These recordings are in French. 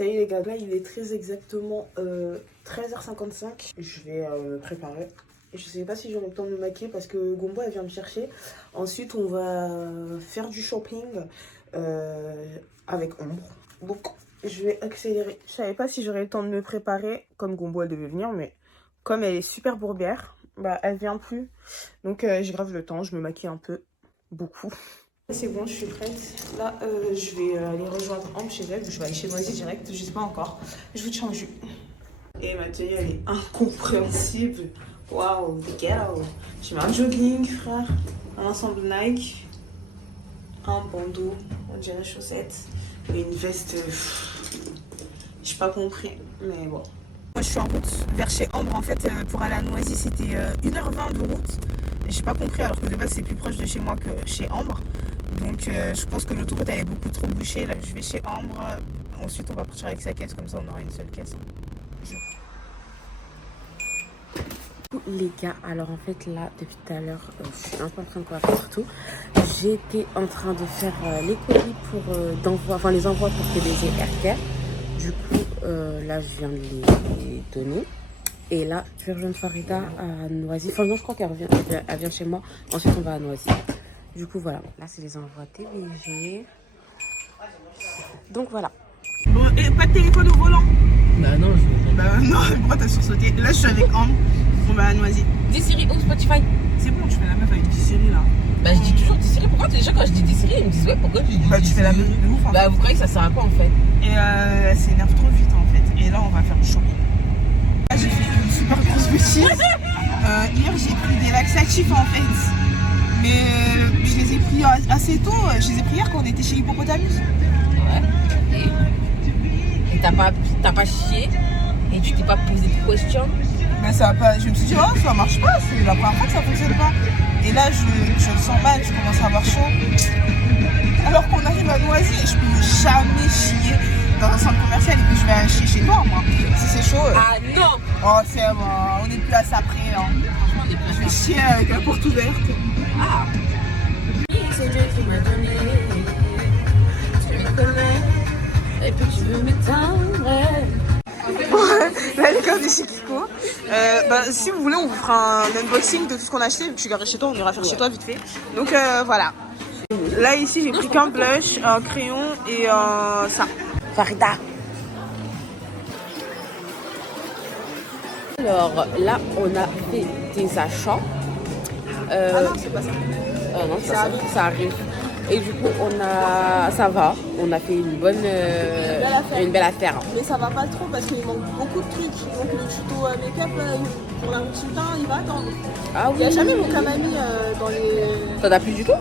Salut les gars, là il est très exactement 13h55. Je vais me préparer. Je sais pas si j'aurai le temps de me maquiller parce que Gombo elle vient me chercher. Ensuite on va faire du shopping avec Ombre. Donc je vais accélérer. Je savais pas si j'aurais le temps de me préparer comme Gombo elle devait venir, mais comme elle est super bourbière, bah elle vient plus. Donc j'ai grave le temps, je me maquille un peu, beaucoup. C'est bon, je suis prête. Là, je vais aller rejoindre Ambre chez elle. Je vais aller chez Noisy direct, je sais pas encore. Je vais te changer. Et ma tenue, elle est incompréhensible. Waouh, the ghetto. J'ai mis un jogging, frère. Un ensemble Nike. Un bandeau. On dirait chaussettes. Et une veste. J'ai pas compris, mais bon. Moi, je suis en route vers chez Ambre. En fait, pour aller à Noisy, c'était 1h20 de route. J'ai pas compris, alors que de base, c'est plus proche de chez moi que chez Ambre. Donc je pense que l'autoroute elle est beaucoup trop bouchée. Là je vais chez Ambre. Ensuite on va partir avec sa caisse, comme ça on aura une seule caisse. Les gars, alors en fait là depuis tout à l'heure je suis un peu en train de courir partout. J'étais en train de faire les colis pour les envois pour PBG Aircare. Du coup là je viens de les donner. Et là je vais rejoindre Farida à Noisy. Enfin non, je crois qu'elle vient chez moi. Ensuite on va à Noisy. Du coup, voilà. Là, c'est les envois TBG. Donc, voilà. Bon, et pas de téléphone au volant? Bah non, je... Bah non, pourquoi t'as sursauté? Là, je suis avec Ambre. On va à Noisy. Desiree ou Spotify? C'est bon, tu fais la meuf avec Desiree, là. Bah, je dis toujours Desiree. Pourquoi déjà, quand je dis Desiree, ils me disent ouais, pourquoi tu dis Bah, tu fais la meuf de ouf, en Bah, vous croyez que ça sert à quoi, en fait? Et elle s'énerve trop vite, en fait. Et là, on va faire du shopping. Là, j'ai fait une super grosse bêtise. Hier, j'ai pris des laxatifs, en fait. Mais je les ai pris assez tôt. Je les ai pris hier quand on était chez Hippopotamus. Ouais. Et t'as pas chié? Et tu t'es pas posé de questions? Mais ça va pas. Je me suis dit, oh, ça marche pas. C'est la première fois que ça fonctionne pas. Et là, je le sens mal. Je commence à avoir chaud. Alors qu'on arrive à Noisy et je peux jamais chier dans un centre commercial et que je vais chier chez toi, moi. Si c'est chaud. Ah non! Oh, c'est bon. On n'est plus à ça près. Hein. Franchement, on est plus à ça. Je vais chier avec la porte ouverte. Ah! C'est Dieu qui m'a donné. Tu me connais. Et puis tu veux m'éteindre. Là, les gars, on est chez Kiko. Si vous voulez, on vous fera un unboxing de tout ce qu'on a acheté. Vu que je suis garée chez toi, on ira faire chez toi vite fait. Donc voilà. Là, ici, j'ai pris qu'un blush, un crayon et ça. Farida. Alors là, on a fait des achats. Ah non, c'est pas ça. Non, ça arrive. Et du coup, ça va. On a fait une belle affaire. Mais ça va pas trop parce qu'il manque beaucoup de trucs. Donc le tuto make-up pour la routine teint, il va attendre. Ah oui. Il n'y a jamais mon kamami dans les... T'en as plus du tout?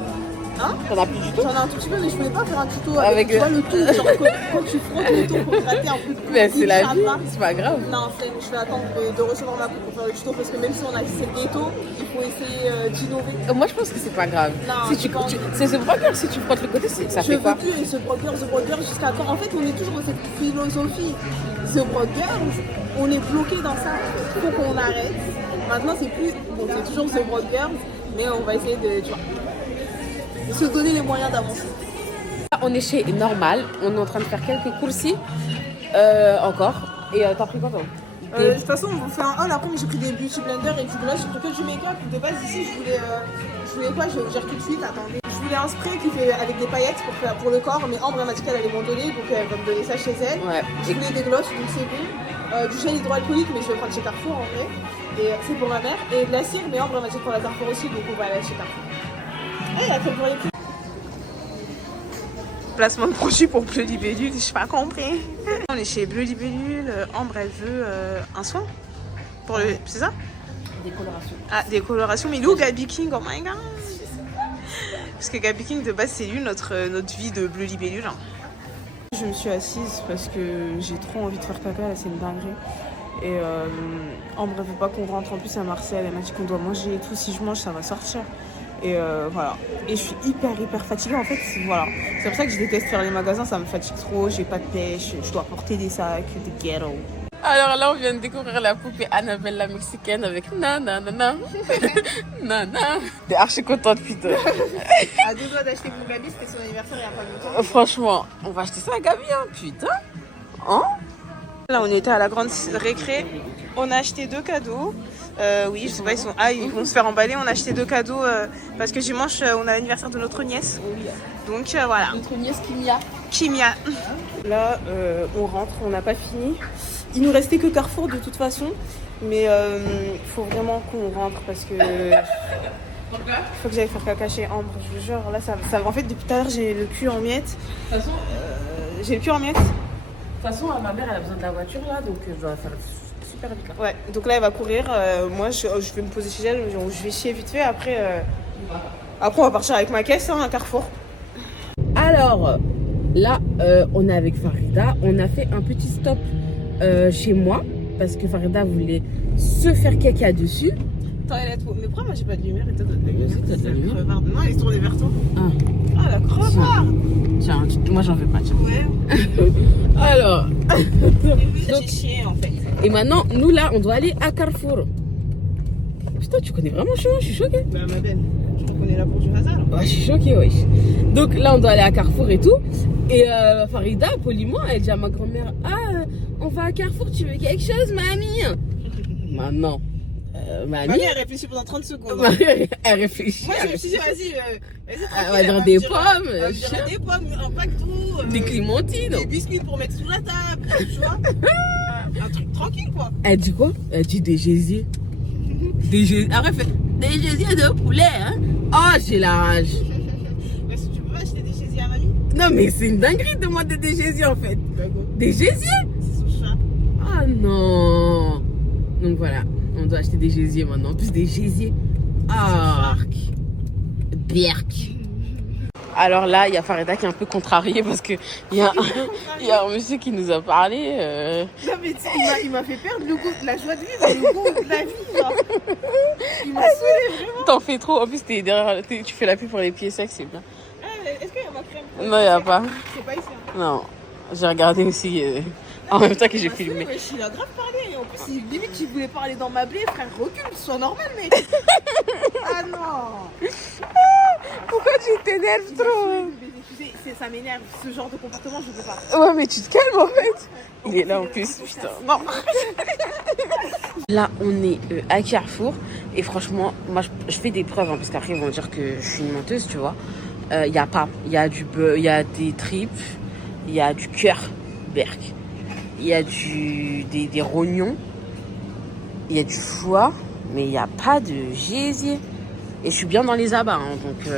Hein? T'en as plus du tout? J'en ai un tout petit peu, mais je voulais pas faire un tuto avec tu vois, le tout. Genre quand tu frottes le tout pour gratter un peu de coupe. Mais c'est la vie, c'est pas grave. Non, je vais attendre de recevoir ma coupe pour faire le tuto parce que même si on a c'est ghetto, il faut essayer d'innover. Moi je pense que c'est pas grave. Non, si c'est ce broker, si tu frottes le côté, ça fait quoi? Je veux plus ce broker jusqu'à quand? En fait, on est toujours dans cette philosophie. The broker, on est bloqué dans ça. Il faut qu'on arrête. Maintenant, c'est plus. Bon, c'est toujours The broker, mais on va essayer de se donner les moyens d'avancer. On est chez Normal, on est en train de faire quelques courses encore. Et t'as pris quoi toi? De toute façon, on vous fait un haul. Après, j'ai pris des beauty blenders et du blush. J'ai pris que du make-up. De base, ici, je voulais quoi? Je vais vous dire tout de suite. Attendez. Je voulais un spray qui fait avec des paillettes pour le corps. Mais Ambre m'a dit qu'elle allait m'en donner. Donc, elle va me donner ça chez elle. Ouais. Je voulais des glosses, donc c'est bon. Du gel hydroalcoolique, mais je vais le prendre chez Carrefour en vrai. Et c'est pour ma mère. Et de la cire, mais Ambre m'a dit pour la Carrefour aussi. Donc, on va aller chez Carrefour. Elle a fait pour les petits. Placement de produit pour Bleu Libellule, j'ai pas compris. On est chez Bleu Libellule. Ambre, elle veut un soin pour le. C'est ça? Décoloration. Ah, décoloration. Mais il est où Gaby King? Oh my god! Parce que Gaby King, de base, c'est lui notre vie de Bleu Libellule. Je me suis assise parce que j'ai trop envie de faire caca, là, c'est une dinguerie. Et Ambre, elle veut pas qu'on rentre en plus à Marseille. Elle m'a dit qu'on doit manger et tout. Si je mange, ça va sortir. Et voilà. Et je suis hyper fatiguée en fait. Voilà. C'est pour ça que je déteste faire les magasins, ça me fatigue trop. J'ai pas de pêche, je dois porter des sacs, des ghetto. Alors là, on vient de découvrir la poupée Annabelle la mexicaine avec nanana. Nana. T'es archi contente, putain. À 2 doigts d'acheter pour Gabi, c'était son anniversaire il y a pas longtemps. Franchement, on va acheter ça à Gabi, hein, putain. Hein? Là, on était à la grande récré. On a acheté 2 cadeaux. Oui, je sais pas, ils vont se faire emballer. On a acheté 2 cadeaux parce que dimanche, on a l'anniversaire de notre nièce. Donc voilà. Notre nièce Kimia. Kimia. Là, on rentre, on n'a pas fini. Il nous restait que Carrefour de toute façon. Mais faut vraiment qu'on rentre parce que faut que j'aille faire caca chez Ambre. Je vous jure, là, ça, en fait, depuis tout à l'heure, j'ai le cul en miettes. De toute façon, j'ai le cul en miettes. De toute façon, ma mère, elle a besoin de la voiture là, donc je dois faire super vite là. Ouais, donc là, elle va courir. Moi, je vais me poser chez elle. Je vais chier vite fait. Après, on va partir avec ma caisse à Carrefour. Alors, là, on est avec Farida. On a fait un petit stop chez moi parce que Farida voulait se faire caca dessus. Mais pourquoi moi j'ai pas de lumière et toi t'as de la lumière? T'as de la lumière. Non, elle est tournée vers toi. Ah, Ah, la crevarde. tiens, moi j'en veux pas, tiens. Ouais. Alors, J'ai chié en fait. et maintenant, nous là, on doit aller à Carrefour. Putain, tu connais vraiment le chemin, je suis choquée. Bah, ma belle, je crois qu'on est là pour du hasard. Ouais, je suis choquée, wesh. Donc là, on doit aller à Carrefour et tout. Et Farida, poliment, elle dit à ma grand-mère, on va à Carrefour, tu veux quelque chose, mamie? Maintenant, mamie, Mamie, elle réfléchit pendant 30 secondes. elle réfléchit. Moi, je me suis dit, vas-y, Elle va dire des pommes, Elle va dire des pommes, un pactou. des clémentines. Des biscuits pour mettre sous la table, tu vois. Un truc tranquille, quoi. Elle dit quoi? Elle dit des gésiers. Des gésiers. Après, elle fait des gésiers de poulet, hein? Oh, j'ai la rage. Mais si tu peux pas acheter des chaisiers à mamie, Non, mais c'est une dinguerie de demander des gésiers en fait. Des gésiers? c'est son chat. Ah non. Donc voilà, on doit acheter des gésiers maintenant. En plus des gésiers. Arc. Berk. Alors là, il y a Farida qui est un peu contrariée parce que il y a un monsieur qui nous a parlé. Non mais tu sais, il m'a fait perdre le goût de la joie de vivre et le goût de la vie, genre. Il m'a saoulé vraiment. T'en fais trop. En plus, t'es derrière, tu fais la pub pour les pieds secs, c'est bien. Est-ce qu'il y a ma crème? Non, il n'y a pas. C'est pas ici. Hein. Non, j'ai regardé aussi en même temps que j'ai filmé. Ouais, il a grave parlé. En plus, limite, il voulait parler dans ma blé, frère, recule, sois normal, mec. Ah non. Pourquoi tu t'énerves trop? Ça m'énerve, ce genre de comportement, je peux pas. Ouais, mais tu te calmes en fait. Il est là en plus, putain. Non. Là, on est à Carrefour. Et franchement, moi, je fais des preuves. Hein, parce qu'après, ils vont dire que je suis une menteuse, tu vois. Il y a pas. Il y a du bœuf, il y a des tripes, il y a du cœur, berk. Il y a des rognons. Il y a du foie. Mais il n'y a pas de gésier. Et je suis bien dans les abats. Hein, donc,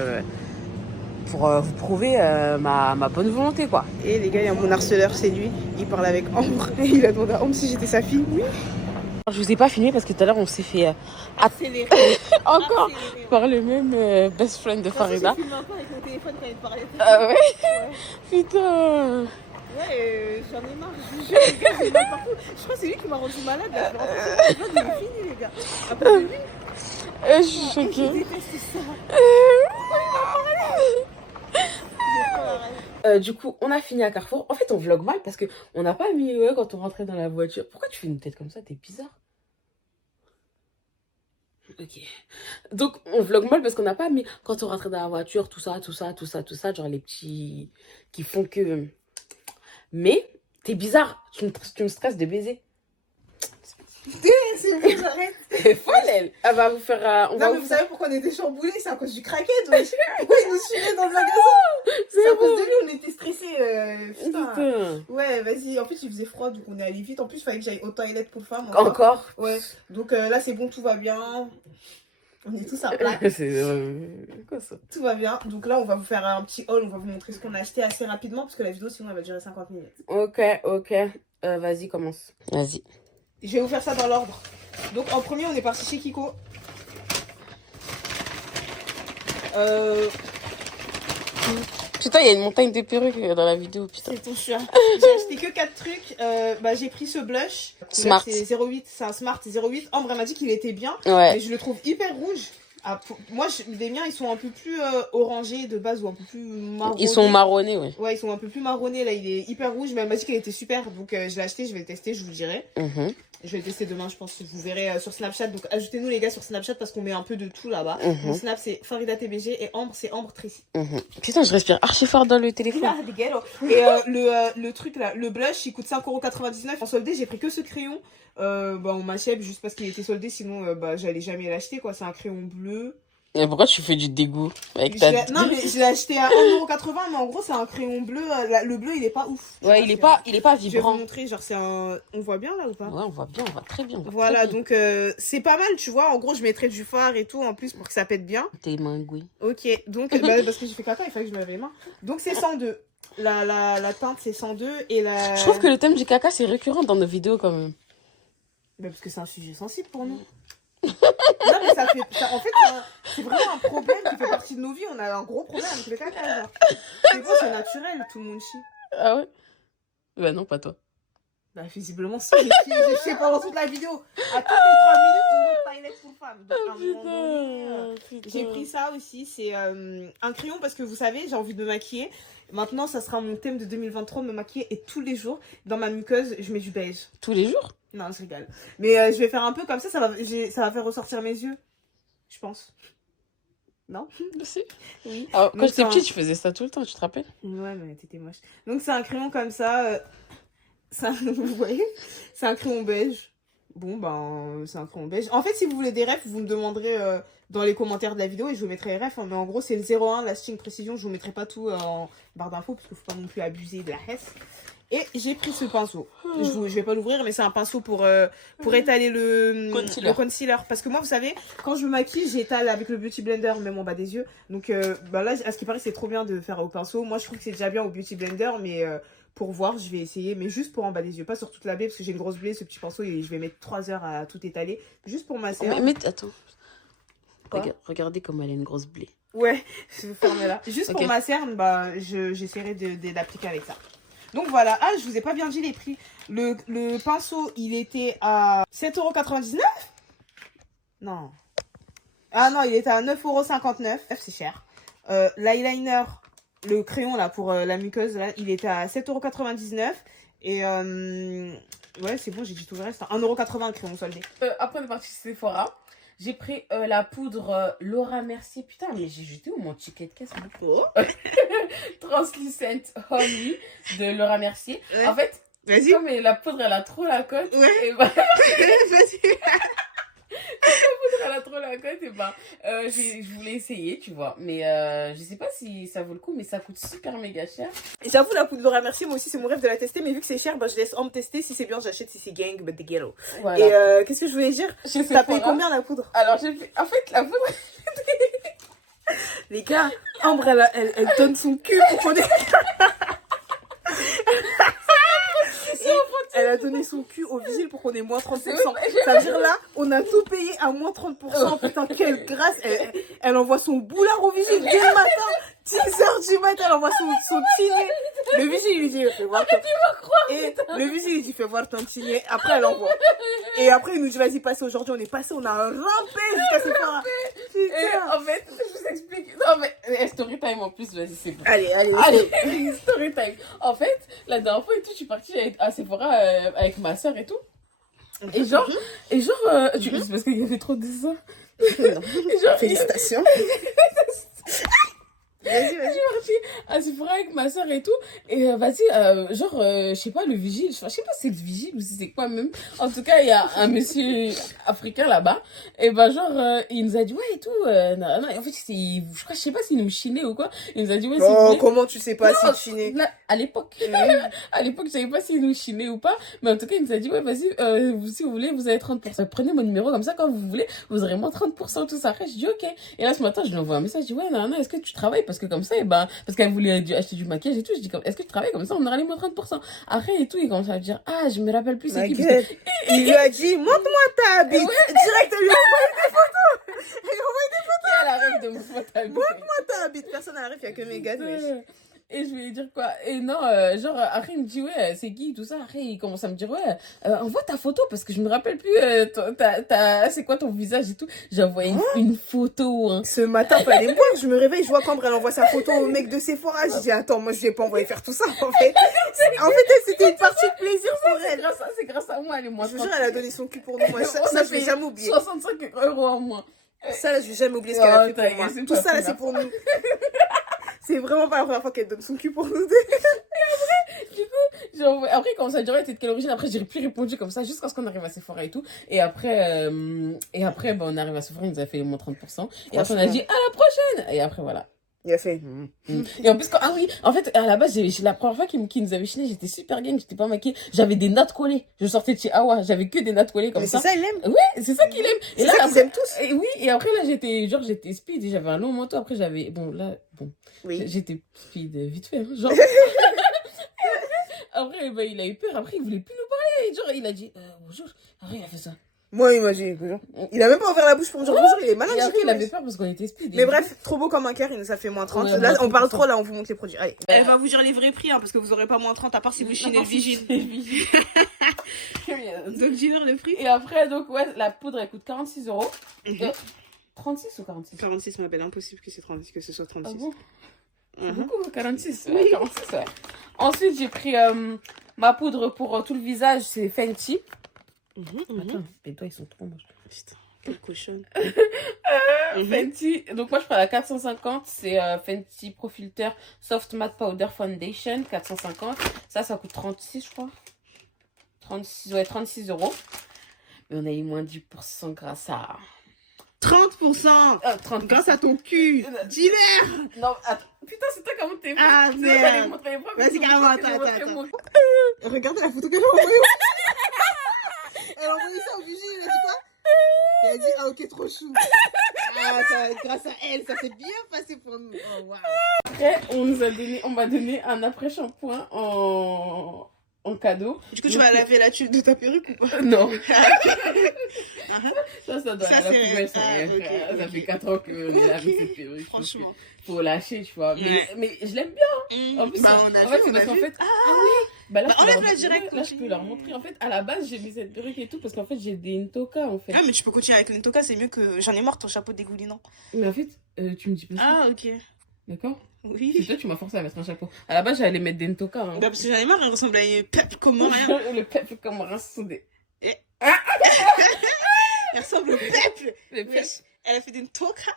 pour vous prouver ma bonne volonté, quoi. Et les gars, il y a mon harceleur, c'est lui. Il parle avec Ambre. Et il a demandé à Ambre si j'étais sa fille. Oui. Je vous ai pas filmé parce que tout à l'heure on s'est fait Accéléré. encore Accéléré, ouais. par le même best friend de Farida. Je filme un peu avec mon téléphone quand il parlait. Ah ouais, Putain. Ouais, j'en ai marre. Je vous jure, les gars, j'ai mal partout. Je crois que c'est lui qui m'a rendu malade. Là. Je pense que c'est fini, les gars. Après, lui, Je suis je choquée. déteste ça. Du coup, on a fini à Carrefour. En fait, on vlog mal parce que on n'a pas mis quand on rentrait dans la voiture. Pourquoi tu fais une tête comme ça? T'es bizarre. Ok. Donc, on vlog mal parce qu'on n'a pas mis quand on rentrait dans la voiture, tout ça, genre les petits qui font que. Mais, t'es bizarre. Tu me stresses de baiser. C'est bon, j'arrête. C'est folle, elle. Elle va vous faire. Non, mais vous savez pourquoi on était chamboulés? C'est à cause du craquet. Pourquoi il nous suivait dans le magasin? C'est à cause de lui, on était stressés. Putain. Ouais, vas-y. En plus, il faisait froid, donc on est allé vite. En plus, il fallait que j'aille aux toilettes pour femmes. Encore? Ouais. Donc là, c'est bon, tout va bien. On est tous à plat. C'est quoi ça? Tout va bien. Donc là, on va vous faire un petit haul. On va vous montrer ce qu'on a acheté assez rapidement parce que la vidéo, sinon, elle va durer 50 minutes. Ok. Vas-y, commence. Vas-y. Je vais vous faire ça dans l'ordre. Donc, en premier, on est parti chez Kiko. Putain, il y a une montagne de perruques dans la vidéo, putain. C'est ton chien. J'ai acheté que 4 trucs. J'ai pris ce blush. Smart. C'est 08. C'est un Smart 08. Ambre, elle m'a dit qu'il était bien. Ouais. Mais je le trouve hyper rouge. Moi, les miens, ils sont un peu plus orangés de base ou un peu plus marronnés. Ils sont marronnés, ouais. Ouais, ils sont un peu plus marronnés. Là, il est hyper rouge, mais elle m'a dit qu'elle était super. Donc, je l'ai acheté, je vais le tester, je vous dirai. Je vais le tester demain, je pense. Vous verrez sur Snapchat. Donc, ajoutez-nous, les gars, sur Snapchat parce qu'on met un peu de tout là-bas. Mon Snap, c'est Farida TBG et Ambre, c'est Ambre Tracy. Putain, je respire archi fort dans le téléphone. Et le truc là, le blush, il coûte 5,99 €. En soldé, j'ai pris que ce crayon. On m'achète juste parce qu'il était soldé, sinon j'allais jamais l'acheter quoi. C'est un crayon bleu. Et pourquoi tu fais du dégoût avec ta... Non, mais je l'ai acheté à 1,80 €, mais en gros, c'est un crayon bleu. Le bleu, il est pas ouf. Ouais, il est pas vibrant. Je vais vous montrer, genre, c'est un. On voit bien là ou pas? Ouais, on voit bien, on voit très bien. Voilà, donc c'est pas mal, tu vois. En gros, je mettrais du fard et tout en plus pour que ça pète bien. Tes mains, oui. Ok, donc, parce que j'ai fait caca, il fallait que je me lave les mains. Donc, c'est 102. La teinte, c'est 102. Et la... Je trouve que le thème du caca, c'est récurrent dans nos vidéos quand même. Parce que c'est un sujet sensible pour nous. Non, mais en fait, c'est vraiment un problème qui fait partie de nos vies. On a un gros problème avec le caca, genre. C'est bon, c'est naturel, tout le monde chie. Ah ouais? Bah non, pas toi. Bah, visiblement, si. J'ai chié pendant toute la vidéo. À toutes les 3 minutes, je monte Toilette pour femme. Donc, à un moment donné, j'ai pris ça aussi. C'est un crayon parce que vous savez, j'ai envie de me maquiller. Maintenant, ça sera mon thème de 2023, me maquiller. Et tous les jours, dans ma muqueuse, je mets du beige. Tous les jours? Non, je rigole. Mais je vais faire un peu comme ça va faire ressortir mes yeux. Je pense. Non? Si. Oui. Alors, quand j'étais petite, je faisais ça tout le temps, tu te rappelles? Ouais, mais t'étais moche. Donc, c'est un crayon comme ça. Vous voyez? C'est un crayon beige. Bon, c'est un crayon beige. En fait, si vous voulez des refs, vous me demanderez dans les commentaires de la vidéo et je vous mettrai les refs. Hein. Mais en gros, c'est le 01, Lasting Précision. Je vous mettrai pas tout en barre d'infos parce qu'il faut pas non plus abuser de la hesse. Et j'ai pris ce pinceau. Je vais pas l'ouvrir, mais c'est un pinceau pour étaler le concealer. Parce que moi, vous savez, quand je me maquille, j'étale avec le Beauty Blender, même en bas des yeux. Donc là, à ce qui paraît, c'est trop bien de faire au pinceau. Moi, je trouve que c'est déjà bien au Beauty Blender, mais pour voir, je vais essayer. Mais juste pour en bas des yeux, pas sur toute la baie, parce que j'ai une grosse baie, ce petit pinceau, et je vais mettre 3 heures à tout étaler. Juste pour masser. Mais attends. Regardez comme elle a une grosse blé. Ouais, je vais fermer là. Juste pour ma cerne, j'essaierai d'appliquer avec ça. Donc voilà, je vous ai pas bien dit les prix. Le pinceau, il était à 7,99 €. Non. Ah non, il était à 9,59 €. C'est cher. L'eyeliner, le crayon là pour la muqueuse, là, il était à 7,99 €. Et ouais, c'est bon, j'ai dit tout le reste. 1,80 € le crayon soldé. Après, on est parti chez Sephora. J'ai pris la poudre Laura Mercier. Putain, mais j'ai jeté où mon ticket de caisse? Translucent Honey de Laura Mercier. Ouais. En fait, comme la poudre, elle a trop la cote. Ouais. Et vas-y. La poudre, elle a trop la cote. Et je voulais essayer, tu vois. Mais je sais pas si ça vaut le coup, mais ça coûte super méga cher. Et j'avoue, la poudre Laura Mercier, moi aussi, c'est mon rêve de la tester. Mais vu que c'est cher, je laisse me tester. Si c'est bien, j'achète. Si c'est gang, but the ghetto. Voilà. Et qu'est-ce que je voulais dire? T'as payé combien la poudre? Alors, en fait, la poudre. Les gars, Ambre, elle donne son cul pour qu'on ait... Elle a donné son cul au vigile pour qu'on ait moins 30%. Ça veut dire là, on a tout payé à moins 30%. Putain, quelle grâce. Elle envoie son boulard au vigile dès le matin. 10h du matin, elle envoie son tinet. Le vigile, il lui dit, fais voir ton... Et le vigile, il dit, fais voir ton tinet. Après, elle envoie. Et après, il nous dit, vas-y, passez aujourd'hui. On est passé, on a rampé jusqu'à ce soir. En fait, je vous explique. Non, mais story time en plus, vas-y, c'est bon. Allez. Story time. En fait, la dernière fois et tout, je suis partie à Sephora avec ma soeur et tout. Et genre, c'est parce qu'il y avait trop de dessins. Félicitations. Vas-y. Je suis partie à Sephora avec ma soeur et tout. Et je sais pas, le vigile. Je sais pas si c'est le vigile ou si c'est quoi même. En tout cas, il y a un monsieur africain là-bas. Et il nous a dit, ouais, et tout. Non, en fait, je sais pas s'il nous chinait ou quoi. Il nous a dit, ouais, oh, comment tu sais pas s'il chinait? À l'époque. À l'époque, je savais pas s'il nous chinait ou pas. Mais en tout cas, il nous a dit, ouais, vas-y, si vous voulez, vous avez 30%. Prenez mon numéro comme ça, quand vous voulez, vous aurez moins 30%, tout ça. Après, je dis, ok. Et là, ce matin, je lui envoie un message. Je dis, ouais, non, est-ce que tu travailles? Parce que comme ça, parce qu'elle voulait acheter du maquillage et tout, je dis, est-ce que tu travailles comme ça? On aura les moins 30%. Après et tout, il commence à dire, je me rappelle plus c'est qui. Il lui a dit, montre-moi ta bite. Direct, il lui a envoyé des photos. Il a la rêve de montre-moi ta bite. Montre-moi ta bite. Personne n'a la rêve, il n'y a que mes gars. Et je vais lui dire quoi? Et non, genre, après, il me dit, ouais, c'est qui, tout ça. Après, il commence à me dire, ouais, envoie ta photo, parce que je me rappelle plus, c'est quoi ton visage et tout. J'ai envoyé une photo, hein. Ce matin, fallait me voir. Je me réveille, je vois qu'Ambre, elle envoie sa photo au mec de Sephora. Je dis, attends, moi, je lui ai pas envoyé faire tout ça, en fait. En fait, c'était une partie de plaisir pour elle. C'est grâce à moi, elle est moins. Je vous jure, elle a donné son cul pour nous. Moi, ça, je vais jamais oublier. 65 € en moins. Ça, là, je vais jamais oublier ce qu'elle a fait pour moi. c'est Tout pas ça, là, la c'est pour nous. C'est vraiment pas la première fois qu'elle donne son cul pour nous deux. Du coup, après, quand ça a duré, t'es de quelle origine? Après, j'ai plus répondu comme ça, jusqu'à ce qu'on arrive à Sephora et tout. Et après, bah, on arrive à Sephora, il nous a fait moins 30%. Et après, on a dit, à la prochaine! Et après, voilà. Il a fait. Et en plus, ah oui, en fait, à la base, la première fois qu'il nous avait chiné, j'étais super game, j'étais pas maquillée. J'avais des nattes collées. Je sortais de chez Awa, j'avais que des nattes collées comme Mais ça. c'est ça, il aime. Ouais, c'est ça qu'il aime. C'est ça qu'ils aiment tous. Et oui, et après, là, j'étais speed et j'avais un long manteau. Après, Oui. j'étais speed vite fait, hein, genre. Après, bah, il a eu peur. Après, il voulait plus nous parler. Genre, il a dit, bonjour. Après, il a fait ça. Moi, imagine. Il a même pas ouvert la bouche pour me dire bonjour, il est malin. Et après, il avait peur parce qu'on était speed. Mais bref, trop beau comme un cœur, il nous a fait moins 30. Ouais, Là, moins on parle 30%. trop, là, on vous montre les produits. Allez. Elle va vous dire les vrais prix, hein, parce que vous aurez pas moins 30 à part si vous chinez le vigile. Donc, dis-leur le prix. Et après, donc, ouais, la poudre, elle coûte 46 €. 36 ou 46? 46, ma belle, impossible que c'est 36, que ce soit 36. Ah bon? C'est Mhm. beaucoup, 46. Oui, 46, ouais. Ensuite, j'ai pris ma poudre pour tout le visage, c'est Fenty. Attends, mais toi, ils sont trop moches. Putain, quelle cochonne. Fenty, donc moi je prends la 450, c'est Fenty Pro Filter Soft Matte Powder Foundation, 450. Ça coûte 36, je crois. 36 €. Mais on a eu moins 10% grâce à... 30%. 30%. Grâce à ton cul. Dis-leur. Non, attends. Putain, c'est toi qui as monté. Ah, merde. Vas-y, carrément, attends. Regardez la photo qu'elle a envoyée. Elle a envoyé ça au vigile, elle a dit quoi? Elle a dit, ah ok, trop chou. Ah, grâce à elle, ça s'est bien passé pour nous. Oh, waouh. Après, on m'a donné un après-shampoing en cadeau. Du coup, tu vas laver la tube de ta perruque ou pas? Non. Uh-huh. Ça doit Ça, aller à la c'est- poubelle. ah, ok, Ça ok. fait 4 ans qu'on est lavé cette perruque. Franchement. Faut lâcher, tu vois. Ouais. Mais je l'aime bien. En plus, Bah, on a en vu, fait, c'est on a parce qu'en vu. fait, ah oui, bah là, Bah, je peux enlève-la leur- direct, ouais, là, je continue. peux leur montrer. En fait, à la base, j'ai mis cette perruque et tout parce qu'en fait, j'ai des Ntoka en fait. Ah, mais tu peux continuer avec l'Intoka, c'est mieux que. J'en ai marre ton chapeau dégoulinant. Mais en fait, tu me dis pas ça. Ah, ok. D'accord? C'est Oui. toi, tu m'as forcé à mettre un chapeau. À la base, j'allais mettre des Ntoka. Hein. Bah, parce que j'en ai marre, elle ressemble à une peuple comme rien. Le peuple comme un soudé. Elle ressemble au peuple. Le peuple. Wesh, elle a fait des Ntoka.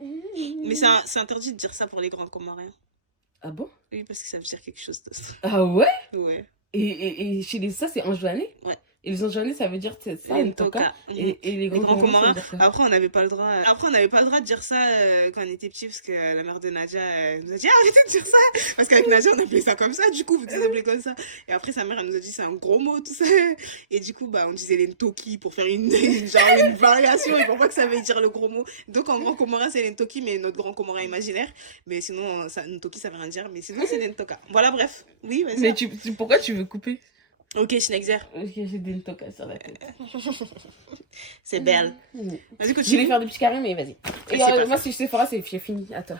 Mais c'est interdit de dire ça pour les grands comoriens. Ah bon? Oui, parce que ça veut dire quelque chose d'autre. Ah ouais? Ouais. Et chez les ça, c'est enjoané? Ouais. Et les enjoanés, ça veut dire c'est ça, Les Ntoka. Ntoka. Et les Les grands grands comoriens, comoriens. ça veut dire quoi? Après, on n'avait pas le droit. De dire ça quand on était petits, parce que la mère de Nadia nous a dit arrêtez de dire ça. Parce qu'avec Nadia, on appelait ça comme ça. Du coup, vous devez appeler comme ça. Et après, sa mère, elle nous a dit c'est un gros mot, tout ça. Et du coup, bah, on disait les Ntoki pour faire une variation. Et pour pas que ça veuille dire le gros mot. Donc, en grand comorien, c'est les Ntoki, mais notre grand comorien imaginaire. Mais sinon, Ntoki, ça veut rien dire. Mais sinon, c'est les Ntoka. Voilà, bref. Oui, vas-y. Mais pourquoi tu veux couper? Ok, Schnexer. Ok, j'ai des Ntoka sur la tête. C'est belle. Mmh. Vas-y, Je continue. vais faire des petits carrés, mais vas-y. Et c'est parti. moi, si je Sephora, c'est fini. Attends.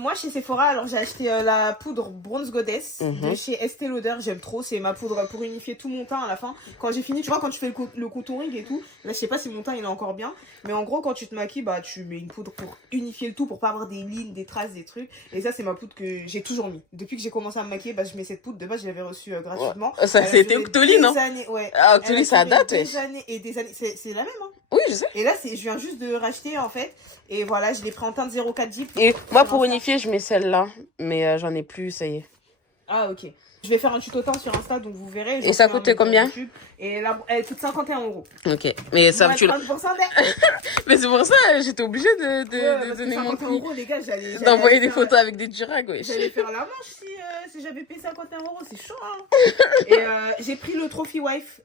Moi, chez Sephora, alors j'ai acheté la poudre Bronze Goddess Mhm. de chez Estée Lauder. J'aime trop. C'est ma poudre pour unifier tout mon teint à la fin. Quand j'ai fini, tu vois, quand tu fais le contouring et tout, là, je sais pas si mon teint il est encore bien. Mais en gros, quand tu te maquilles, bah, tu mets une poudre pour unifier le tout, pour pas avoir des lignes, des traces, des trucs. Et ça, c'est ma poudre que j'ai toujours mis. Depuis que j'ai commencé à me maquiller, bah, je mets cette poudre. De base, je l'avais reçue gratuitement. Ça, Elle a c'était duré Octoline, des hein? années, ouais. Ah, Elle Octoline, a ça duré date, des wesh. années et des années. C'est la même, hein. Oui, je sais. Et là, je viens juste de racheter, en fait. Et voilà, je l'ai pris en teinte 04 Deep. Et moi, pour unifier, je mets celle-là. Mais j'en ai plus, ça y est. Ah, ok. Je vais faire un tuto teint sur Insta, donc vous verrez. Et ça J'en fais un coûtait même sur combien? YouTube. Et là, elle coûte 51 €. Ok. Mais ça, Moins tu l'as. 30% d'aide. Mais c'est pour ça, j'étais obligée de Parce que donner mon 51 prix. €, les gars, D'envoyer des photos avec des durags, wesh. J'allais faire la manche si j'avais payé 51 €, c'est chaud, hein. Et j'ai pris le Trophy Wife,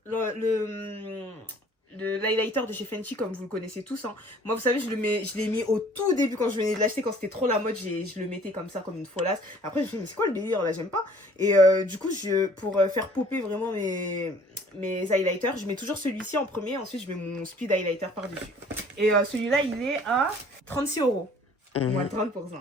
l'highlighter de chez Fenty, comme vous le connaissez tous, hein. Moi, vous savez, je l'ai mis au tout début quand je venais de l'acheter, quand c'était trop la mode, je le mettais comme ça, comme une folasse. Après, je me suis dit, mais c'est quoi le délire là, j'aime pas. Et du coup, pour faire popper vraiment mes highlighters, je mets toujours celui-ci en premier, ensuite je mets mon speed highlighter par-dessus. Et celui-là, il est à 36 €. Moins 30%.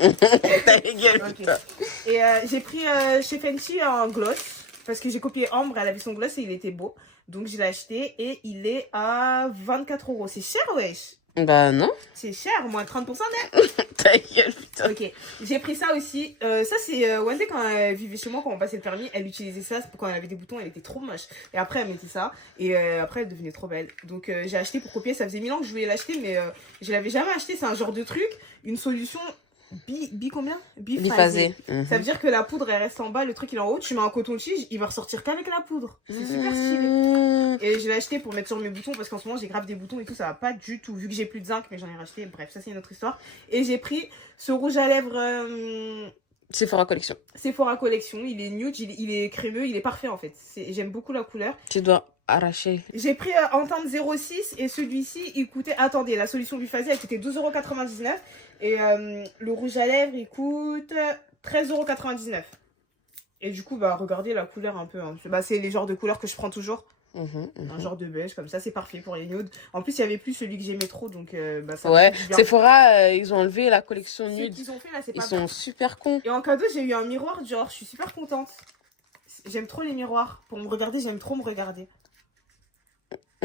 Ta gueule, Ok. putain. Et j'ai pris chez Fenty un gloss. Parce que j'ai copié Ambre, elle avait son gloss et il était beau. Donc je l'ai acheté et il est à 24 €. C'est cher, wesh. Bah non. C'est cher, moins 30% net. Ta gueule, putain. Ok, j'ai pris ça aussi. Ça, c'est Wendy, quand elle vivait chez moi, quand on passait le permis, elle utilisait ça quand elle avait des boutons, elle était trop moche. Et après, elle mettait ça. Et après, elle devenait trop belle. Donc, j'ai acheté pour copier. Ça faisait 1000 ans que je voulais l'acheter, mais je l'avais jamais acheté. C'est un genre de truc, une solution combien Biphasé. Ça veut dire que la poudre, elle reste en bas, le truc, il est en haut. Tu mets un coton-tige, il va ressortir qu'avec la poudre. C'est super stylé. Et je l'ai acheté pour mettre sur mes boutons parce qu'en ce moment j'ai grave des boutons et tout, ça va pas du tout vu que j'ai plus de zinc, mais j'en ai racheté. Bref, ça c'est une autre histoire. Et j'ai pris ce rouge à lèvres Sephora Collection. Sephora Collection. Il est nude, il est crémeux, il est parfait en fait. J'aime beaucoup la couleur. Tu dois arracher. J'ai pris en teinte 06 et celui-ci il coûtait. Attendez, la solution biphasée elle coûtait 12,99 € et le rouge à lèvres il coûte 13,99 €. Et du coup, bah regardez la couleur un peu. Hein. Bah, c'est les genres de couleurs que je prends toujours. Un genre de beige comme ça, c'est parfait pour les nudes. En plus, il y avait plus celui que j'aimais trop, donc bah ça. Ouais, Sephora, ils ont enlevé la collection Ce nude. qu'ils ont fait là, c'est Ils pas sont bien. super cons. Et en cadeau, j'ai eu un miroir genre, je suis super contente. J'aime trop les miroirs. Pour me regarder, j'aime trop me regarder.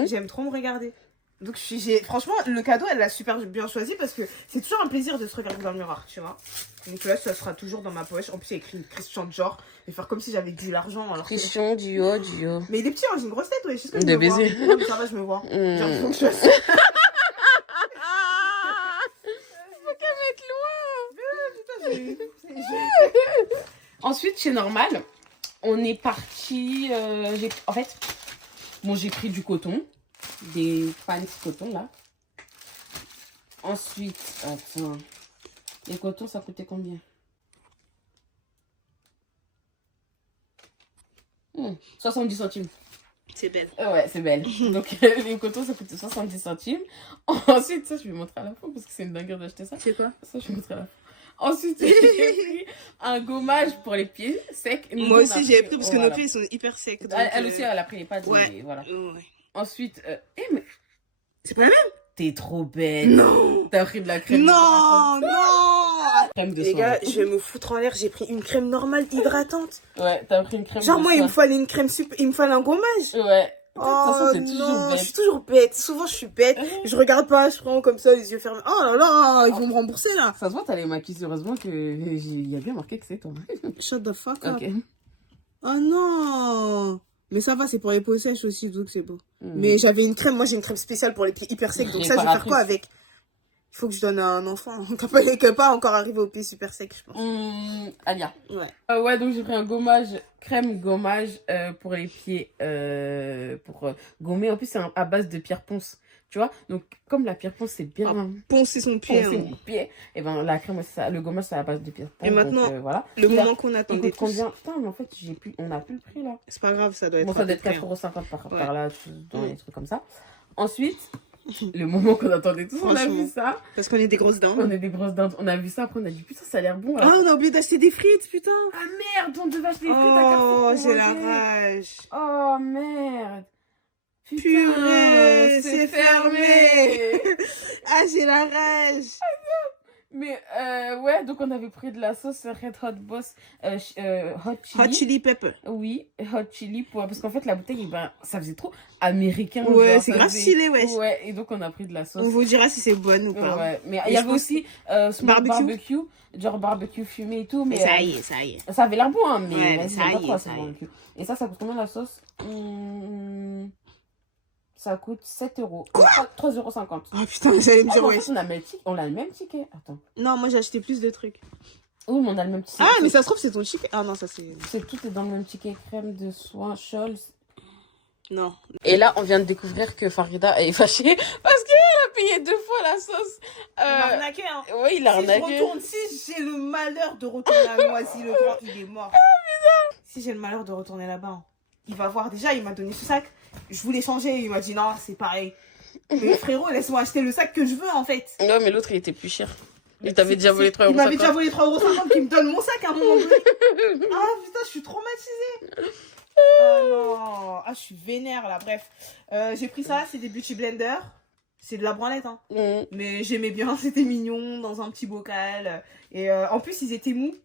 J'aime trop me regarder. Donc franchement, le cadeau, elle l'a super bien choisi parce que c'est toujours un plaisir de se regarder dans le miroir, tu vois. Donc là, ça sera toujours dans ma poche. En plus, il y a écrit Christian Dior. Je vais faire comme si j'avais de l'argent. Alors Christian Dior. Mais il est petit, hein, j'ai une grosse tête, ouais. Je sais ce que De je me vois. baiser. Non, mais ça va, je me vois. Genre, il faut que je fasse. Ensuite, chez Normal, on est parti. En fait, bon, j'ai pris du coton, des pants coton là. Ensuite, attends, les cotons, ça coûtait combien? 70 centimes. C'est belle. Ouais, c'est belle. Donc, les cotons, ça coûtait 70 centimes. Ensuite, ça, je vais montrer à la fin parce que c'est une dinguerie d'acheter ça. C'est quoi? Ça, je vais montrer à la fin. Ensuite, j'ai pris un gommage pour les pieds secs. Moi aussi, j'ai pris parce que nos pieds ils sont hyper secs. Donc, Elle aussi, elle a pris les pattes. Ouais. Mais voilà. Ouais. Ensuite, mais C'est pas la même? t'es trop bête. Non! T'as pris de la crème. Non! Non! Crème de Les soin. gars, je vais me foutre en l'air. J'ai pris une crème normale hydratante. Ouais, t'as pris une crème Genre, de moi, il me soin. fallait une crème super. Il me fallait un gommage. Ouais. De toute Oh façon, t'es toujours non, je bête. suis toujours bête. Souvent, je suis bête. Je regarde pas, je prends comme ça, les yeux fermés. Oh là là, ils vont me rembourser là. Ça se voit, t'as les maquilles. Heureusement il y a bien marqué que c'est toi. Shut the fuck up. Ok. Oh non. Mais ça va, c'est pour les peaux sèches aussi, donc c'est beau. Mm. Mais j'avais une crème, moi j'ai une crème spéciale pour les pieds hyper secs, donc ça je vais faire quoi Réparatrice. avec? Il faut que je donne à un enfant. Qui n'est pas encore arrivé aux pieds super secs, je pense. Alia. Ouais. Ouais, donc j'ai pris un gommage, crème gommage pour les pieds, pour gommer. En plus, c'est à base de pierre ponce, tu vois. Donc, comme la pierre ponce, c'est bien Poncer son pied. poncé Hein. le pied, et ben la crème, le gommage, c'est à base de pierre ponce. Et maintenant, donc, voilà. Le Là, moment qu'on il attendait coûte tous. combien? Putain, mais en fait, on n'a plus le prix là. C'est pas grave, ça doit être. Bon, ça doit être à peu près, 4,50 € Ouais. par là, dans les trucs comme ça. Ensuite, le moment qu'on attendait tous, on a Franchement. vu ça. Parce qu'on est des grosses dindes. On est des grosses dindes. On a vu ça, après on a dit putain, ça a l'air bon. Ah, on a oublié d'acheter des frites, putain. Ah merde, on devait acheter des frites à Carrefour Oh, pour j'ai la manger. rage. Oh merde. Putain, Purée, c'est fermé. Ah, j'ai la rage. Mais ouais, donc on avait pris de la sauce Red Hot Boss Hot Chili. Hot chili pepper. Oui, Hot Chili parce qu'en fait la bouteille, ben, ça faisait trop américain. Ouais, genre, c'est ça grave faisait- stylé, wesh. Ouais, et donc on a pris de la sauce. On vous dira si c'est bonne ou pas. Ouais, mais Mais il y je avait pense- aussi smoked Barbecue. genre barbecue fumé et tout. Mais ça y est, ça y est. ça avait l'air bon, hein, mais Ouais, mais vas-y, ça j'aime pas y trop est, la ça sauce y est. barbecue. Et ça coûte combien la sauce? Ça coûte 7 €. 3,50 €. Oh putain, j'allais me Ah, dire, mais en ouais. fait, on a le même ticket. Attends. Non, moi j'ai acheté plus de trucs. Oui, mais on a le même ticket. Ah, mais ça se trouve, c'est ton chip. Ah non, ça c'est. Tout est dans le même ticket. Crème de soin, Scholz. Non. Et là, on vient de découvrir que Farida est fâchée parce qu'elle a payé 2 fois la sauce. Il m'a arnaqué, hein. Oui, il a Si je arnaqué. retourne, si j'ai le malheur de retourner à Noisy, le grand, il est mort. Si j'ai le malheur de retourner là-bas, hein, il va voir. Déjà, il m'a donné ce sac. Je voulais changer. Il m'a dit non, c'est pareil. Mais frérot, laisse-moi acheter le sac que je veux en fait. Non, mais l'autre, il était plus cher. Il t'avait déjà volé 3 Il m'avait 3,50 déjà volé 3,50 €, qu'il me donne mon sac à un moment donné. Ah putain, je suis traumatisée. Ah non. Ah, je suis vénère là. Bref. J'ai pris ça, c'est des Beauty Blender. C'est de la branlette, hein. Mais j'aimais bien, c'était mignon, dans un petit bocal. Et en plus, ils étaient mous.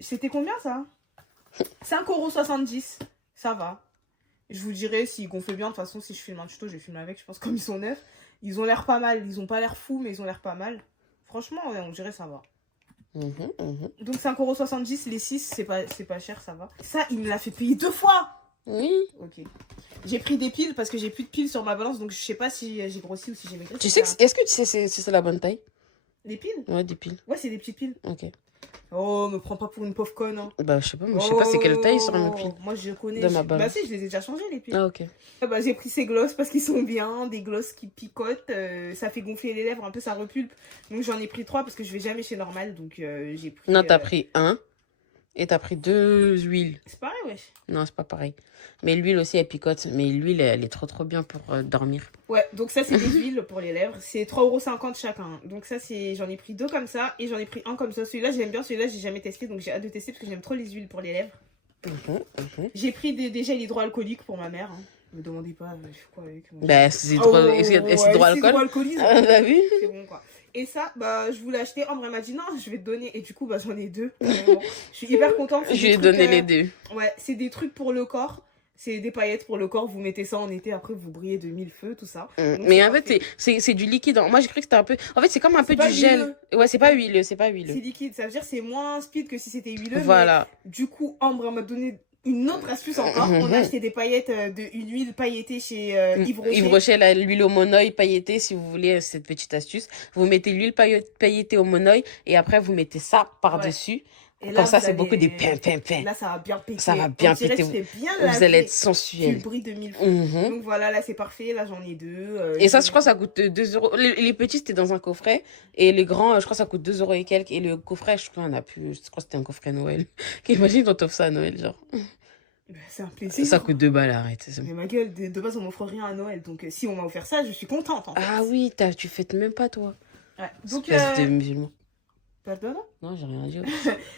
C'était combien, ça? 5,70 €. Ça va. Je vous dirai s'ils gonflent bien. De toute façon, si je filme un tuto, je vais filmer avec. Je pense comme ils sont neufs. Ils ont l'air pas mal. Ils ont pas l'air fous, mais ils ont l'air pas mal. Franchement, ouais, on dirait ça va. Donc 5,70 €, les 6, c'est pas cher, ça va. Ça, il me l'a fait payer 2 fois. Oui. Ok. J'ai pris des piles parce que j'ai plus de piles sur ma balance, donc je sais pas si j'ai grossi ou si j'ai maigri. Tu sais est-ce que tu sais si c'est la bonne taille? Des piles? Ouais, des piles. Ouais, c'est des petites piles. Ok. Oh, me prends pas pour une pauvre conne. Hein. Bah, je sais pas, moi, je sais pas c'est quelle taille sur mes piles. Moi, je connais. De ma balance. Bah, si, je les ai déjà changées, les piles. Ah, ok. Bah, j'ai pris ces glosses parce qu'ils sont bien, des glosses qui picotent. Ça fait gonfler les lèvres, un peu, ça repulpe. Donc, j'en ai pris 3 parce que je vais jamais chez Normal. Donc, j'ai pris. Non, t'as pris 1 et t'as pris 2 huiles. C'est pareil, wesh. Non, c'est pas pareil. Mais l'huile aussi, elle picote. Mais l'huile, elle est trop bien pour dormir. Ouais, donc ça, c'est des huiles pour les lèvres. C'est 3,50 € chacun. Donc, ça, j'en ai pris 2 comme ça et j'en ai pris un comme ça. Celui-là, j'aime bien. Celui-là, j'ai jamais testé. Donc, j'ai hâte de tester parce que j'aime trop les huiles pour les lèvres. J'ai pris des gels hydroalcooliques pour ma mère. Hein. Ne me demandez pas, je fais quoi avec moi. Bah, c'est hydroalcool. Ah, bah oui. C'est bon, quoi. Et ça, bah, je voulais acheter. Ambre, elle m'a dit non, je vais te donner. Et du coup, bah, j'en ai 2. Je suis hyper contente. Je lui ai donné les 2. Ouais, c'est des trucs pour le corps. C'est des paillettes pour le corps. Vous mettez ça en été. Après, vous brillez de 1000 feux, tout ça. Donc, mais en fait, c'est du liquide. Moi, j'ai cru que c'était un peu. En fait, c'est comme un peu du gel. Ouais, c'est pas huileux. C'est pas huileux. C'est liquide. Ça veut dire que c'est moins speed que si c'était huileux. Voilà. Mais, du coup, Ambre m'a donné une autre astuce encore. On a acheté des paillettes, une huile pailletée chez Yves Rocher. Yves Rocher, l'huile au monoeil pailletée, si vous voulez cette petite astuce. Vous mettez l'huile pailletée au monoeil et après, vous mettez ça par-dessus. Ouais. Et là, comme ça, c'est beaucoup des pain. Là, ça va bien péter. Ça va bien péter. Vous allez être sensuel. Tu brilles de 1000 fois. Donc voilà, là, c'est parfait. Là, j'en ai 2. Et ça, je crois, ça coûte 2 €. Les petits, c'était dans un coffret. Et les grands, je crois, ça coûte 2 € et quelques. Et le coffret, je crois, on a plus. Je crois que c'était un coffret Noël. Imagine, on t'offre ça à Noël, genre. C'est un plaisir. Ça coûte 2 balles, arrête. Mais ma gueule, de base, on m'offre rien à Noël. Donc, si on m'a offert ça, je suis contente. En fait. Ah oui, tu fêtes même pas, toi. Ouais. Donc, de musulman. Pardon? Non, j'ai rien dit.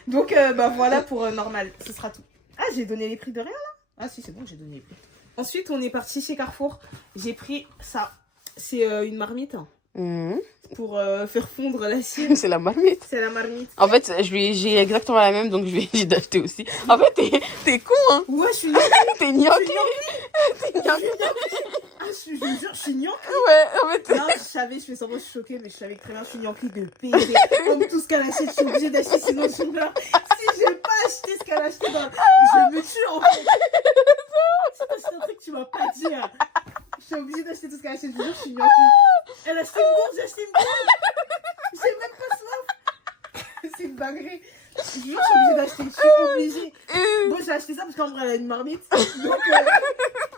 Donc, bah voilà pour Normal. Ce sera tout. Ah, j'ai donné les prix de rien, là? Ah, si, c'est bon, j'ai donné les prix. Ensuite, on est parti chez Carrefour. J'ai pris ça. C'est une marmite. Pour faire fondre l'assiette. C'est la marmite. C'est la marmite. En fait, j'ai exactement la même, donc j'ai d'acheter aussi. En fait, t'es con, hein. Ouais, je suis gnocchi. T'es gnocchi. Ah, je vous jure, je suis gnocchi. Ouais, en fait. Non, je savais, je fais semblant, je suis choquée, mais je savais très bien, je suis gnocchi de péter. Comme tout ce qu'elle achète, je suis obligée d'acheter, sinon je meurs. Si j'ai pas acheté ce qu'elle a acheté, je me tue en fait. C'est un truc que tu m'as pas dit. Hein. Je suis obligée d'acheter tout ce qu'elle a acheté, je vous jure, je suis gnocchi. Elle a acheté une gourde, j'ai acheté une gourde. J'ai même pas soif. C'est une baguerie. Je suis obligée d'acheter, je suis obligée. Bon, j'ai acheté ça parce qu'en vrai, elle a une marmite. Donc,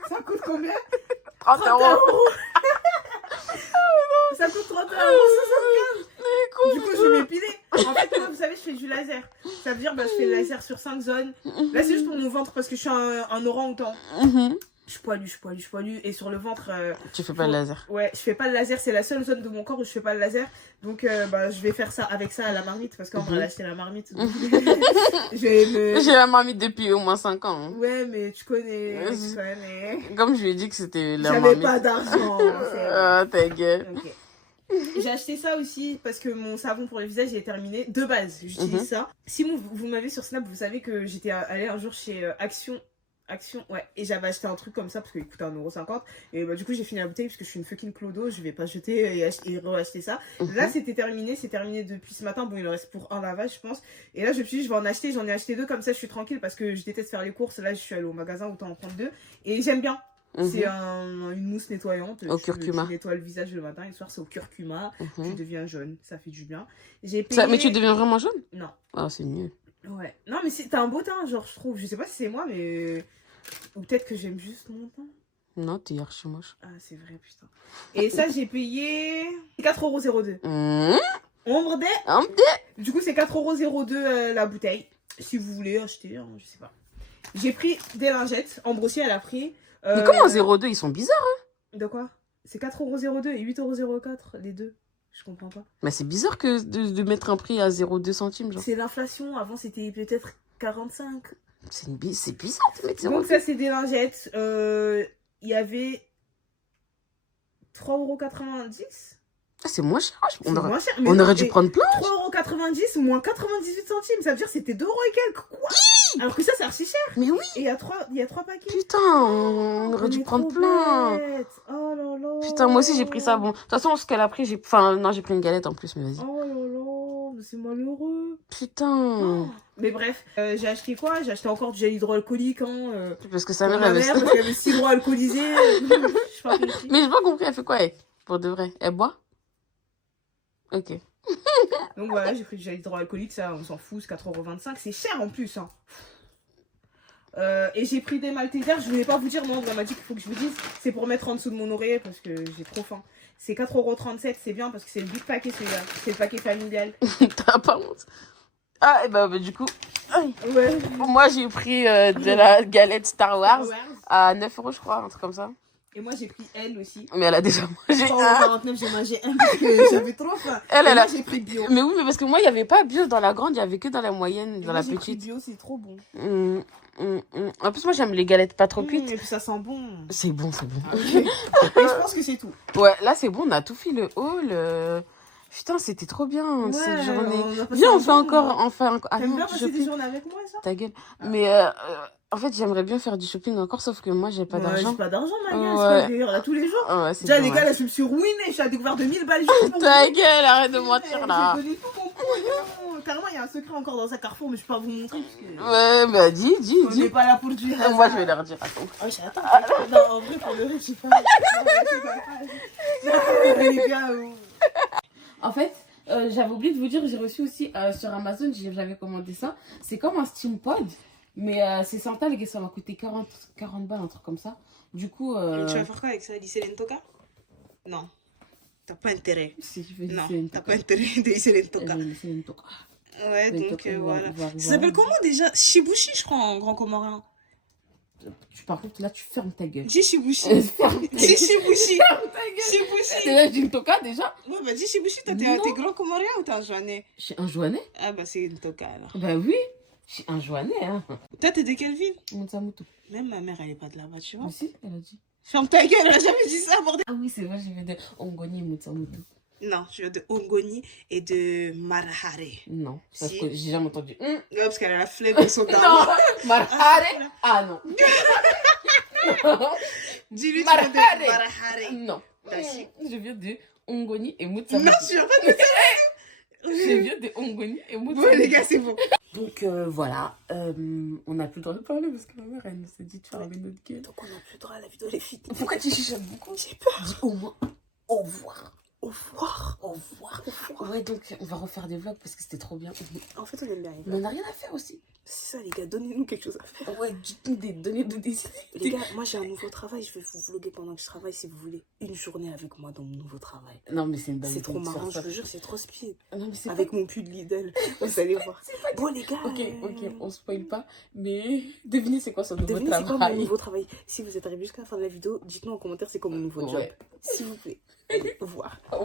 ça coûte combien? 30 €. Ça coûte 30 €, 75. Du coup, je vais m'épiler. En fait, moi, vous savez, je fais du laser. Ça veut dire, bah, je fais le laser sur 5 zones. Là, c'est juste pour mon ventre parce que je suis un orang-outan. Je suis poilue. Et sur le ventre... tu fais pas le laser? Ouais, je fais pas le laser. C'est la seule zone de mon corps où je fais pas le laser. Donc, bah, je vais faire ça avec ça à la marmite. Parce qu'on va acheter la marmite. J'ai la marmite depuis au moins 5 ans. Hein. Ouais, mais tu connais. Comme je lui ai dit que c'était la marmite. J'avais pas d'argent. Ah, ta gueule. Ok. J'ai acheté ça aussi parce que mon savon pour le visage il est terminé. De base, j'utilise ça. Si vous m'avez sur Snap, vous savez que j'étais allée un jour chez Action, ouais, et j'avais acheté un truc comme ça parce qu'il coûtait 1,50 €. Et bah, du coup, j'ai fini la bouteille parce que je suis une fucking clodo, je vais pas jeter et re-acheter ça. Là, c'était terminé, c'est terminé depuis ce matin. Bon, il en reste pour un lavage, je pense. Et là, je me suis dit, je vais en acheter, j'en ai acheté 2 comme ça, je suis tranquille parce que je déteste faire les courses. Là, je suis allée au magasin, autant en prendre 2. Et j'aime bien. C'est une mousse nettoyante. Au curcuma. Tu nettoies le visage le matin et le soir, c'est au curcuma. Tu deviens jaune, ça fait du bien. Mais tu deviens vraiment jaune? Non. Ah, c'est mieux. Ouais. Non, mais t'as un beau teint, genre, je trouve. Je sais pas si c'est moi, mais. Ou peut-être que j'aime juste mon teint. Non, t'es archi moche. Ah, c'est vrai, putain. Et ça, j'ai payé 4,02 €. Ombre des. Du coup, c'est 4,02 € la bouteille. Si vous voulez acheter, hein, je sais pas. J'ai pris des lingettes. Ambre aussi, elle a pris. Mais comment 0,2? Ils sont bizarres, hein? De quoi? C'est 4,02 € et 8,04 €, les deux. Je comprends pas. Mais c'est bizarre que de mettre un prix à 0,2 centimes, genre. C'est l'inflation. Avant, c'était peut-être 45. C'est bizarre de mettre 0,2. Donc ça, c'est des lingettes. Il y avait 3,90 €. Ah, c'est moins cher. C'est moins cher. Mais On non, aurait dû et prendre plein. 3,90 € moins 98 centimes. Ça veut dire que c'était 2 € et quelques. Quoi? Alors que ça, c'est archi cher. Mais oui. Et il y a 3 paquets. Putain, on aurait dû est prendre trop plein. bêtes. Oh là là. Putain, moi aussi j'ai pris ça. Bon, de toute façon, ce qu'elle a pris, enfin, non, j'ai pris une galette en plus, mais vas-y. Oh là là, mais c'est malheureux. Putain. Mais bref, j'ai acheté quoi? J'ai acheté encore du gel hydroalcoolique. Parce que sa Pour mère, ma elle mère, veut. parce qu'elle veut si hydroalcoolisé. Je sais pas compris. Mais j'ai pas compris, elle fait quoi, elle? Pour de vrai. Elle boit? Ok. Donc voilà, j'ai pris du gel hydroalcoolique, ça, on s'en fout, c'est 4,25 €. C'est cher en plus. Et j'ai pris des Maltesers, je voulais pas vous dire, non, elle m'a dit qu'il faut que je vous dise. C'est pour mettre en dessous de mon oreiller parce que j'ai trop faim. C'est 4,37 €, c'est bien parce que c'est le big paquet celui-là. C'est le paquet familial. T'as pas honte? Ah, et bah, du coup, Ouais. moi j'ai pris de la galette Star Wars Ouais. à 9 € je crois, un truc comme ça. Et moi j'ai pris elle aussi. Mais elle a déjà mangé. 3,49 €, j'ai mangé un parce que j'avais trop faim. Elle Et a. moi j'ai pris bio. Mais oui, mais parce que moi il y avait pas bio dans la grande, il y avait que dans la moyenne, Et dans moi, la j'ai pris petite. bio, c'est trop bon. En plus, moi j'aime les galettes pas trop cuites. Et puis ça sent bon. C'est bon, c'est bon. Et je pense que c'est tout. Ouais, là c'est bon, on a tout fait le haul. Putain, c'était trop bien cette journée. on a passé Viens, un on fait bon encore. moment. Ah T'aimes non, bien du passer des shopping. journées avec moi, ça? Ta gueule. Ah. Mais en fait, j'aimerais bien faire du shopping encore, sauf que moi j'ai pas Ouais, d'argent. j'ai pas d'argent, ma gueule. Ouais. C'est pas d'ailleurs là tous les jours. Ouais, c'est Déjà, les dommage. gars, là, je me suis ruinée. J'ai découvert 2000 balles juste pour Ta vous. gueule, arrête de mentir là. J'ai donné tout mon pognon. Carrément, il y a un secret encore dans un carrefour, mais je peux pas vous montrer. Parce que Ouais, bah dis. on n'est pas là pour du hasard. Moi je vais leur dire, attends. Oh, j'attends. Non, en vrai, pour le reste, je sais pas. J'attends les gars. En fait, j'avais oublié de vous dire, j'ai reçu aussi sur Amazon, j'avais commandé ça. C'est comme un Steam Pod, mais c'est Santal et ça m'a coûté 40 balles, un truc comme ça. Du coup. Tu vas faire quoi avec ça, lycée Lentoka? Non. T'as pas intérêt. Si je veux Non, lycée t'as Lentoka. pas intérêt de lycée Lentoka. Lycée Lentoka. Ouais, donc Lentoka, voilà. voir. Ça s'appelle comment déjà? Shibushi, je crois, en grand comorien. Par contre, là, tu fermes ta gueule. Dis Shibushi. Ferme ta Dis gueule. Shibushi. Ferme ta gueule. Shibushi. C'est là, Jintoka déjà. Ouais, bah dis Shibushi, t'es Non. grand comorien ou t'es un joanais? Je suis un Joannais. Ah bah c'est une toka alors. Bah oui, je suis un Joannais, hein. Toi, t'es de quelle ville? Montsamuto. Même ma mère, elle est pas de là-bas, tu vois. Aussi, elle a dit. Ferme ta gueule, elle a jamais dit ça, bordel. Ah oui, c'est vrai, je viens de Ongoni et Montsamuto. Non, je viens de Ongoni et de Marahare. Non, parce Si. que j'ai jamais entendu. Ouais, parce qu'elle a la flemme de son Non, talent. Marhare. Ah non. Dis-lui, tu viens de Marahare. Marahare. Non. Bah, si. Je viens de Ongoni et Non, Montsamuto. tu viens pas de ça. Je viens de Ongoni et Montsamuto. Bon, les gars, c'est bon. Donc voilà, on n'a plus le droit de parler parce que ma mère elle nous a dit de fermer notre gueule. Donc, on n'a plus le droit à la vidéo, les filles. Pourquoi tu chuchotes beaucoup? J'ai peur. Dis au moins au revoir. Au revoir. Au revoir. Ouais, donc on va refaire des vlogs parce que c'était trop bien. En fait, on aime bien. Mais on n'a rien à faire aussi. C'est ça, les gars, donnez-nous quelque chose à faire. Ouais, dites-nous donnez-nous des idées. Les gars, moi j'ai un nouveau travail, je vais vous vlogger pendant que je travaille si vous voulez. Une journée avec moi dans mon nouveau travail. Non, mais c'est une bonne C'est idée trop de faire marrant, je ça. vous jure, c'est trop speed. Non, mais c'est Avec mon pull Lidl, vous allez voir. Bon, les gars. Ok, on spoil pas, mais devinez c'est quoi son nouveau Devinez, c'est quoi mon travail. nouveau travail? Si vous êtes arrivé jusqu'à la fin de la vidéo, dites-nous en commentaire c'est quoi mon nouveau job. Ouais. S'il vous plaît. Allez, au revoir.